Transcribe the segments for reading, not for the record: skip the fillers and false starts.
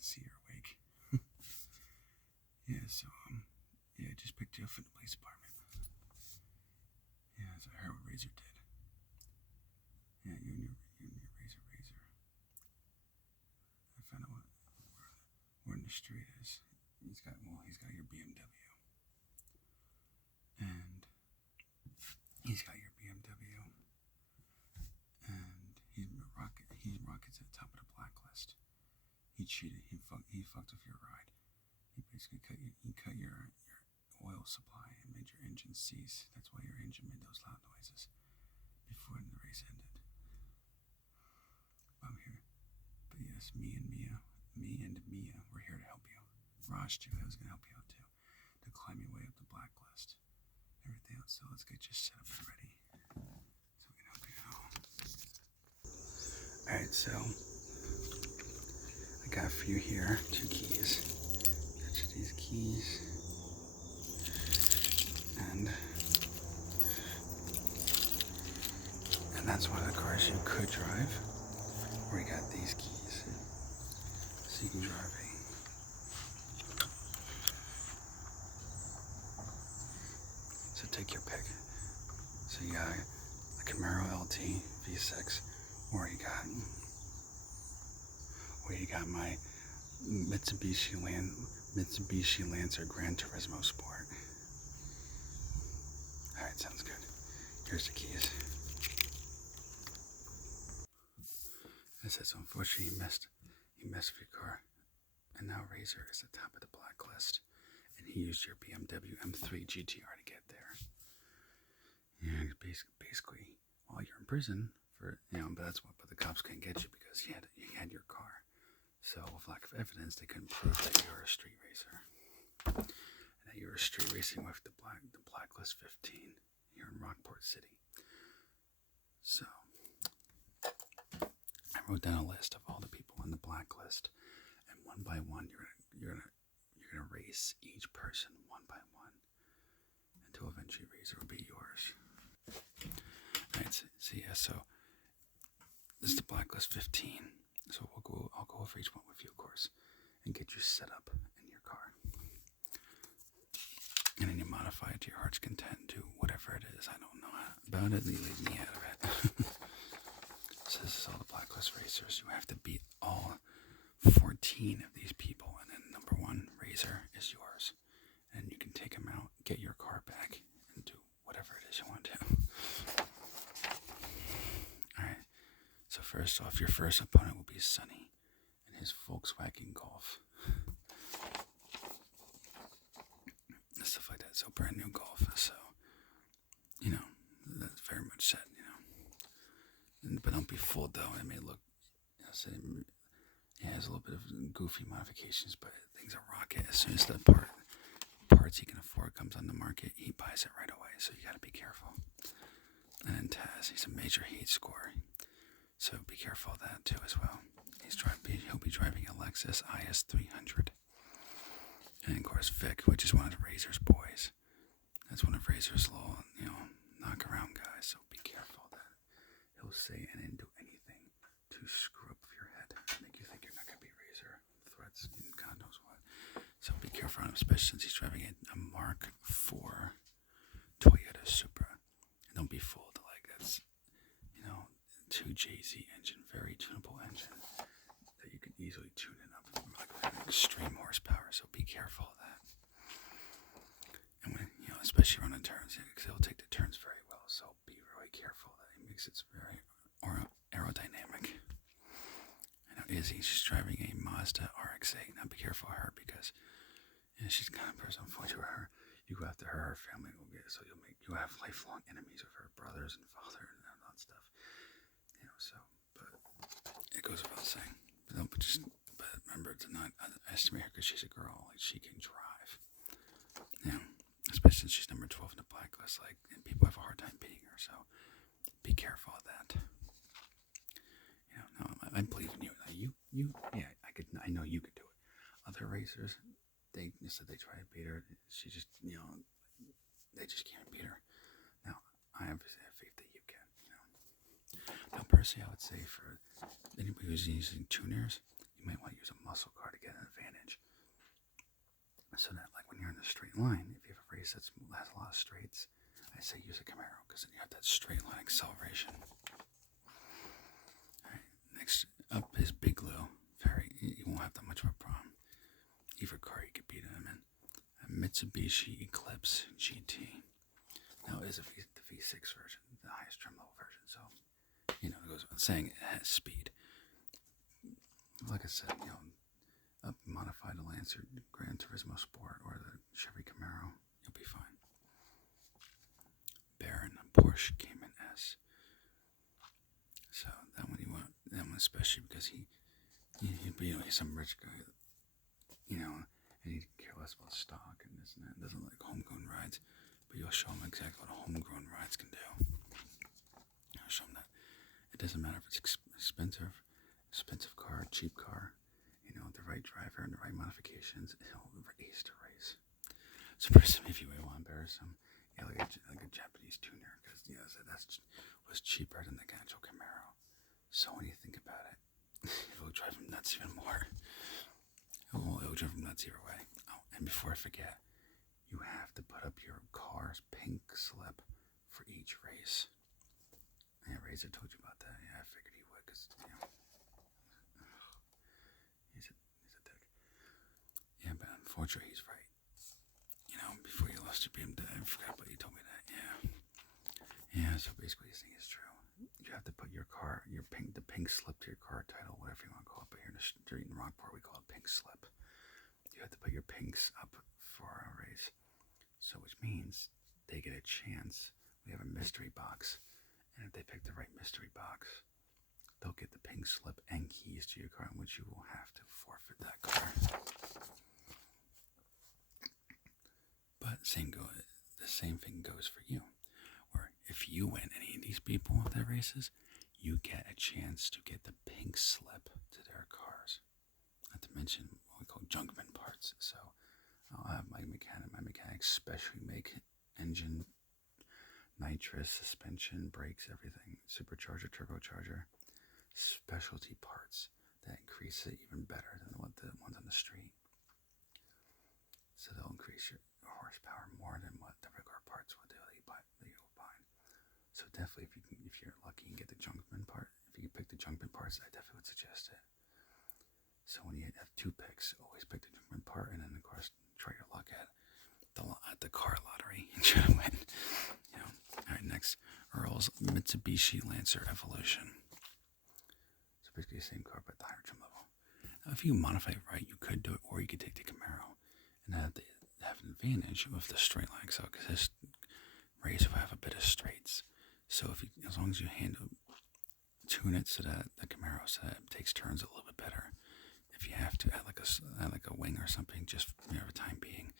see you're awake. Yeah, so, yeah, just picked you up from the police department. Yeah, so I heard what Razor did. Yeah, you and your Razor. I found out where in the street is. He's got your BMW. And he's got your BMW. And he rockets at the top of the Blacklist. He cheated. He fucked up your ride. He basically cut your oil supply and made your engine cease. That's why your engine made those loud noises before the race ended. I'm here. But yes, me and Mia, we're here to help you. Raj too, I was gonna help you out too, to climb your way up the Blacklist. Everything else. So let's get you set up and ready, so we can help you out. All right, so I got for you here 2 keys. Got you these keys, and that's one of the cars you could drive. Or you got these keys, so you can drive a. So take your pick. So you got a Camaro LT V6, or you got my Mitsubishi Lancer Gran Turismo Sport. All right, sounds good. Here's the keys. I said, so unfortunately, he messed with your car, and now Razor is the top of the Blacklist, and he used your BMW M3 GT-R to get there. Yeah, basically, while you're in prison for, but the cops couldn't get you because you had your car. So with lack of evidence, they couldn't prove that you were a street racer, and that you were street racing with the Blacklist 15 here in Rockport City. So I wrote down a list of all the people on the Blacklist, and one by one, you're gonna race each person one by one until eventually Razor will be yours. Alright, so this is the Blacklist 15. So I'll go over each one with you, of course, and get you set up in your car. And then you modify it to your heart's content, do whatever it is. I don't know about it, and you leave me out of it. So this is all the Blacklist racers. You have to beat all 14 of these people, and then number 1, Razor, is yours. And you can take him out, get your car back, and do whatever it is you want to. Alright, so first off, your first opponent will be Sonny and his Volkswagen Golf. And stuff like that. So brand new Golf. So, that's very much set, But don't be fooled though. It may look, it has a little bit of goofy modifications, but things are rocket. As soon as the parts he can afford comes on the market, he buys it right away. So you got to be careful. And then Taz, he's a major heat score, so be careful of that too as well. He'll be driving a Lexus IS 300, and of course Vic, which is one of the Razor's boys. That's one of Razor's little, knock around guys. So be careful that he'll say and do anything to screw up your head, make you think you're not gonna be Razor. Threats, God knows what. So be careful on him, especially since he's driving a Mark IV Toyota Supra. And don't be fooled. That's 2 JZ engine, very tunable engine that you can easily tune it up from extreme horsepower. So be careful of that. And when especially running turns, because he'll take the turns very well. So be really careful that he makes it very aerodynamic. Izzy, she's driving a Mazda RX-8. Now be careful of her because she's the kind of person. Unfortunately, her, you go after her family will get. So you'll have lifelong enemies with her brothers and father and all that stuff. But it goes without saying. But remember to not underestimate her because she's a girl. She can drive. Especially since she's number 12 in the Blacklist. And people have a hard time beating her. So be careful of that. I believe in you. I know you could do it. Other racers, they said they try to beat her. She just, they just can't beat her. Now, I obviously have faith that you can. Now, personally, I would say for anybody who's using tuners, you might want to use a muscle car to get an advantage. So that, like, when you're in a straight line, if you have a race that has a lot of straights, I say use a Camaro, because then you have that straight line acceleration. Alright, next up is Big Lou. You won't have that much of a problem. Either car you could beat him in. A Mitsubishi Eclipse GT. Now it is the V6 version, the highest trim level version, so, it goes without saying it has speed. Like I said, modify the Lancer Gran Turismo Sport or the Chevy Camaro, you'll be fine. Baron Porsche Cayman S. So that one especially because he's some rich guy, and he care less about stock and this and that. Doesn't like homegrown rides, but you'll show him exactly what homegrown rides can do. You'll show him that it doesn't matter if it's expensive car, cheap car. The right driver and the right modifications, he'll ace to race. So first, if you want to embarrass him, like a Japanese tuner, because that was cheaper than the actual Camaro. So when you think about it, it'll drive him nuts even more. It'll drive him nuts either way. Oh, and before I forget, you have to put up your car's pink slip for each race. Yeah, Razor told you about that. Yeah, I figured he would, because he's a dick. Yeah, but unfortunately, he's right. Before you lost your BMW, I forgot, but you told me that. Yeah. So basically, this thing is true. You have to put the pink slip to your car title, whatever you want to call it. But here in the street in Rockport, we call it pink slip. You have to put your pinks up for a race. So which means they get a chance. We have a mystery box, and if they pick the right mystery box, they'll get the pink slip and keys to your car, in which you will have to forfeit that car. But the same thing goes for you. Where if you win any of these people at their races, you get a chance to get the pink slip to their cars. Not to mention what we call junkman parts. So I'll have my mechanics specially make engine, nitrous, suspension, brakes, everything, supercharger, turbocharger, specialty parts that increase it even better than what the ones on the street. So they'll increase your horsepower more than what the regular parts will do that you'll find. So definitely, if you're lucky and get the junkman part, if you can pick the junkman parts, I definitely would suggest it. So when you have two picks, always pick the junkman part, and then of course try your luck at the car lottery and try to win. All right, next, Earl's Mitsubishi Lancer Evolution. So basically the same car but the higher trim level. Now, if you modify it right, you could do it, or you could take the Camaro and have an advantage with the straight line, because this race will have a bit of straights. So as long as you tune it so that the Camaro so that it takes turns a little bit better. If you have to add like a wing or something, just for the time being,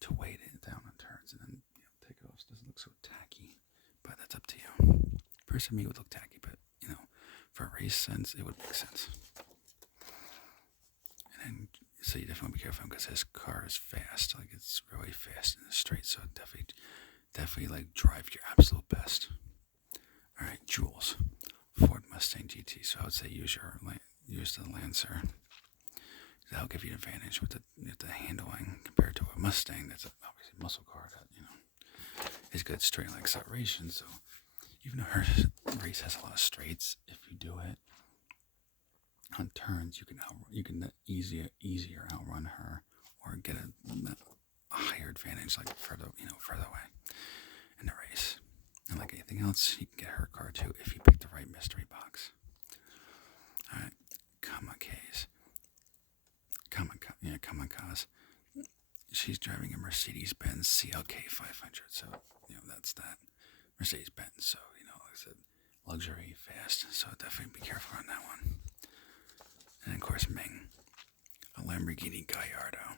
to weight it down on turns and then take it off. So it doesn't look so tacky, but that's up to you. Personally, it would look tacky, but for a race sense, it would make sense. And then, so you definitely want to be careful because this car is fast. Like, it's really fast in the straight, so definitely like drive your absolute best. All right, Jules, Ford Mustang GT. So I would say use the Lancer. That'll give you an advantage with the handling compared to a Mustang. That's obviously a muscle car that is good straight line acceleration. So even though her race has a lot of straights, if you do it on turns, you can easier outrun her or get a higher advantage, like further away in the race. And like anything else, you can get her car too if you pick the right mystery box. All right, Kamikaze. She's driving a Mercedes-Benz CLK 500, so that's that Mercedes-Benz. So like I said, luxury, fast. So definitely be careful on that one. And of course, Ming, a Lamborghini Gallardo,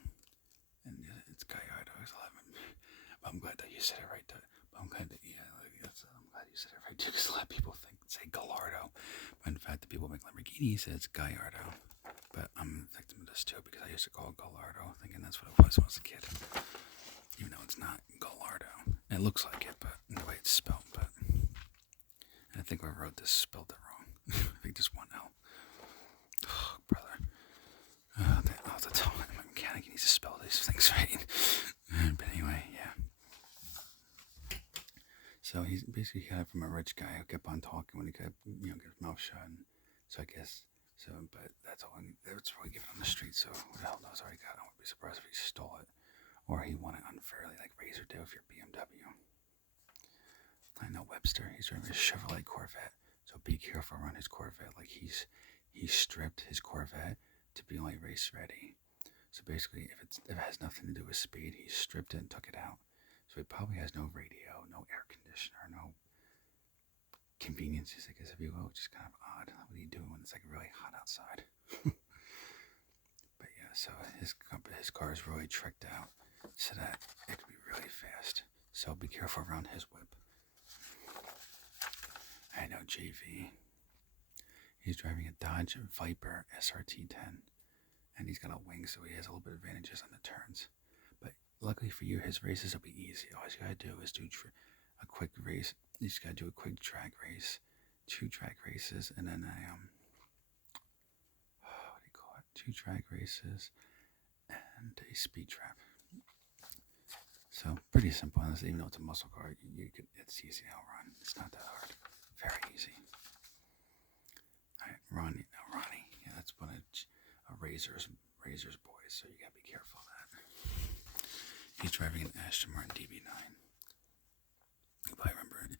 and it's Gallardo. But I'm glad that you said it right. I'm glad you said it right too, because a lot of people say Gallardo, but in fact, the people who make Lamborghinis say it's Gallardo. But I'm a victim of this too, because I used to call it Gallardo, thinking that's what it was when I was a kid. Even though it's not Gallardo. It looks like it, but the way it's spelled. And I think whoever wrote this spelled it wrong. I think there's one L. Oh, brother. he's basically he got it from a rich guy who kept on talking when he kept, get his mouth shut. And so I guess so, but that's all. That's what he given on the street. So who the hell knows how he got it? I wouldn't be surprised if he stole it or he won it unfairly, like Razor did with your BMW. I know Webster. He's driving a Chevrolet Corvette, so be careful around his Corvette. Like he stripped his Corvette to be only race ready. So basically, if it has nothing to do with speed, he stripped it and took it out. So he probably has no radio, no air conditioner, no conveniences, I guess, if you will, which is kind of odd. What do you do when it's like really hot outside? But yeah, so his car is really tricked out so that it can be really fast. So be careful around his whip. I know JV. He's driving a Dodge Viper SRT10. And he's got a wing, so he has a little bit of advantages on the turns. But luckily for you, his races will be easy. All you gotta do is do a quick race. You just gotta do a quick track race, 2 track races, and then what do you call it? 2 track races and a speed trap. So pretty simple. Even though it's a muscle car, it's easy to outrun. It's not that hard. Very easy. All right, Ronnie. Yeah, that's one of Razor's boys, so you gotta be careful of that. He's driving an Aston Martin DB9. If I remember it,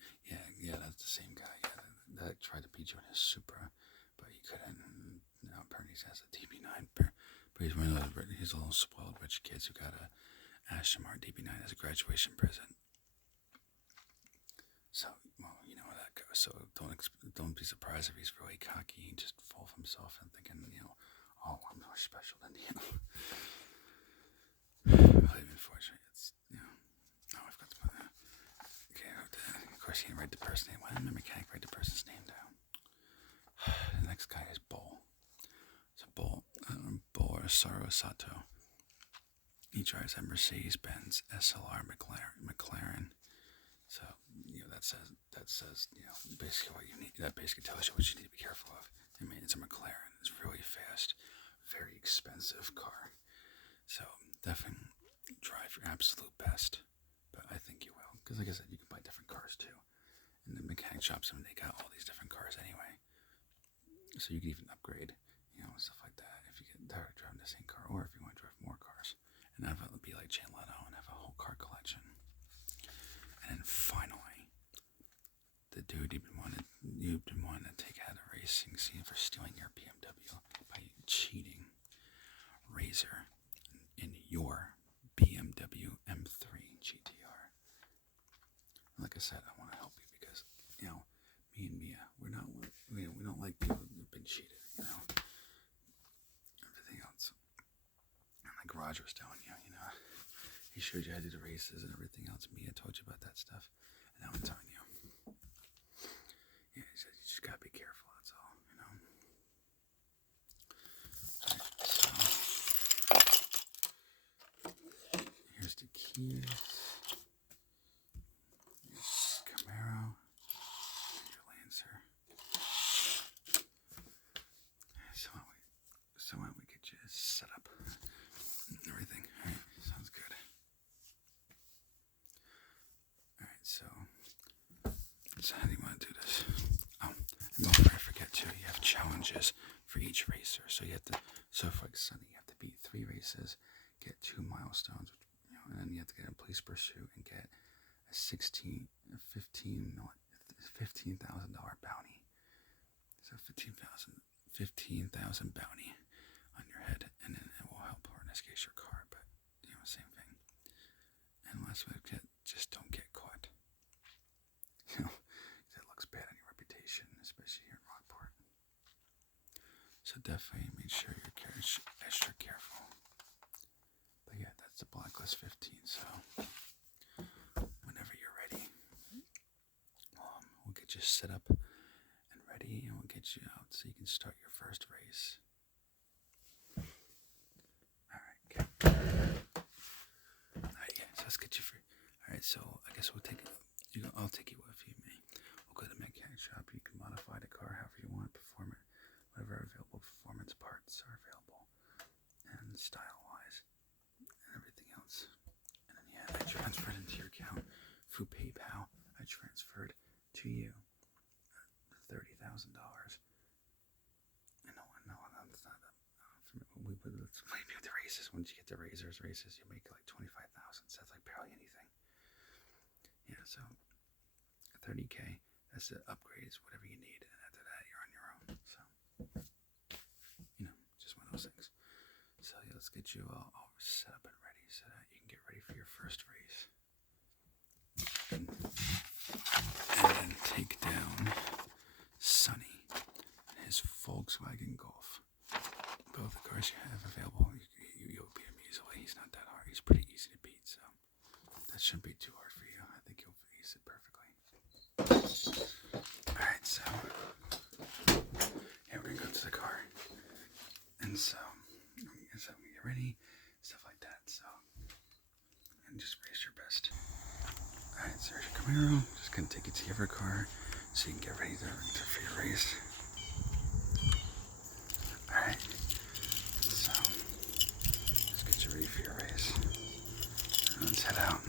yeah, that's the same guy. Yeah, that tried to beat you in his Supra, but he couldn't. Now apparently he has a DB9, but he's one of those. He's a little spoiled rich kids who got a Aston Martin DB9 as a graduation present. So, well, you know how that goes. So don't be surprised if he's really cocky and just full of himself and thinking, oh, I'm more special than you. Really unfortunate. It's, now I've got to put that. Okay, of course he didn't write the person's name. Why didn't the mechanic write the person's name down? The next guy is Bull. So Bull or Saru Sato. He drives a Mercedes-Benz SLR McLaren. So, that says, basically what you need. That basically tells you what you need to be careful of. I mean, it's a McLaren. It's really fast. Very expensive car, so definitely drive your absolute best. But I think you will, because like I said, you can buy different cars too. In the mechanic shops, they got all these different cars anyway, so you can even upgrade, stuff like that if you get tired of driving the same car, or if you want to drive more cars and have it be like Jay Leno and have a whole car collection. And then finally, the dude you've been wanting to take out of the racing scene for stealing your BMW by cheating, Razor, in your BMW M3 GT-R. Like I said, I want to help you because, me and Mia, we don't like people who've been cheated, everything else. And like Roger was telling you, he showed you how to do the races and everything else. Mia told you about that stuff, and now I'm telling you. Yeah, he said you just gotta be careful, that's all, Here's the keys. Here's Camaro. And your Lancer. So why don't we get you set up and everything? Alright, sounds good. Alright, so how do you want to do this? And before I forget too, you have challenges for each racer. So for like Sunday, you have to beat 3 races, get 2 milestones, and then you have to get a police pursuit and get a $15,000 bounty. So $15,000 bounty on your head, and then it will help, or in this case, your car. But same thing. And last one, just don't get caught. That looks bad on your reputation, especially here in Rockport. So definitely make sure you're extra careful. But yeah, that's the Blacklist 15. So whenever you're ready, we'll get you set up and ready, and we'll get you out so you can start your first race. Alright, okay. Alright, yeah, so let's get you free. Alright, so I guess I'll take you with you, man. We'll go to the mechanic shop. You can modify the car however you want, whatever available performance parts are available, and style-wise, and everything else. And then I transferred into your account through PayPal. I transferred but let's maybe with the races. Once you get the races, you make like 25,000. So that's like barely anything. Yeah, so 30K. That's the upgrades, whatever you need, and after that, you're on your own. So, just one of those things. So yeah, let's get you all set up and ready so that you can get ready for your first race. And then take down Sonny and his Volkswagen Golf. Both the cars you have available, you'll beat him easily. He's not that hard. He's pretty easy to beat, so that shouldn't be too hard for you. I think you'll ace it perfectly. Alright, so yeah, we're gonna go to the car. And so we get ready, stuff like that. So, and just race your best. Alright, so there's your Camaro. Just gonna take it to your car so you can get ready for your race. Alright, so let's get you ready for your race. Let's head out.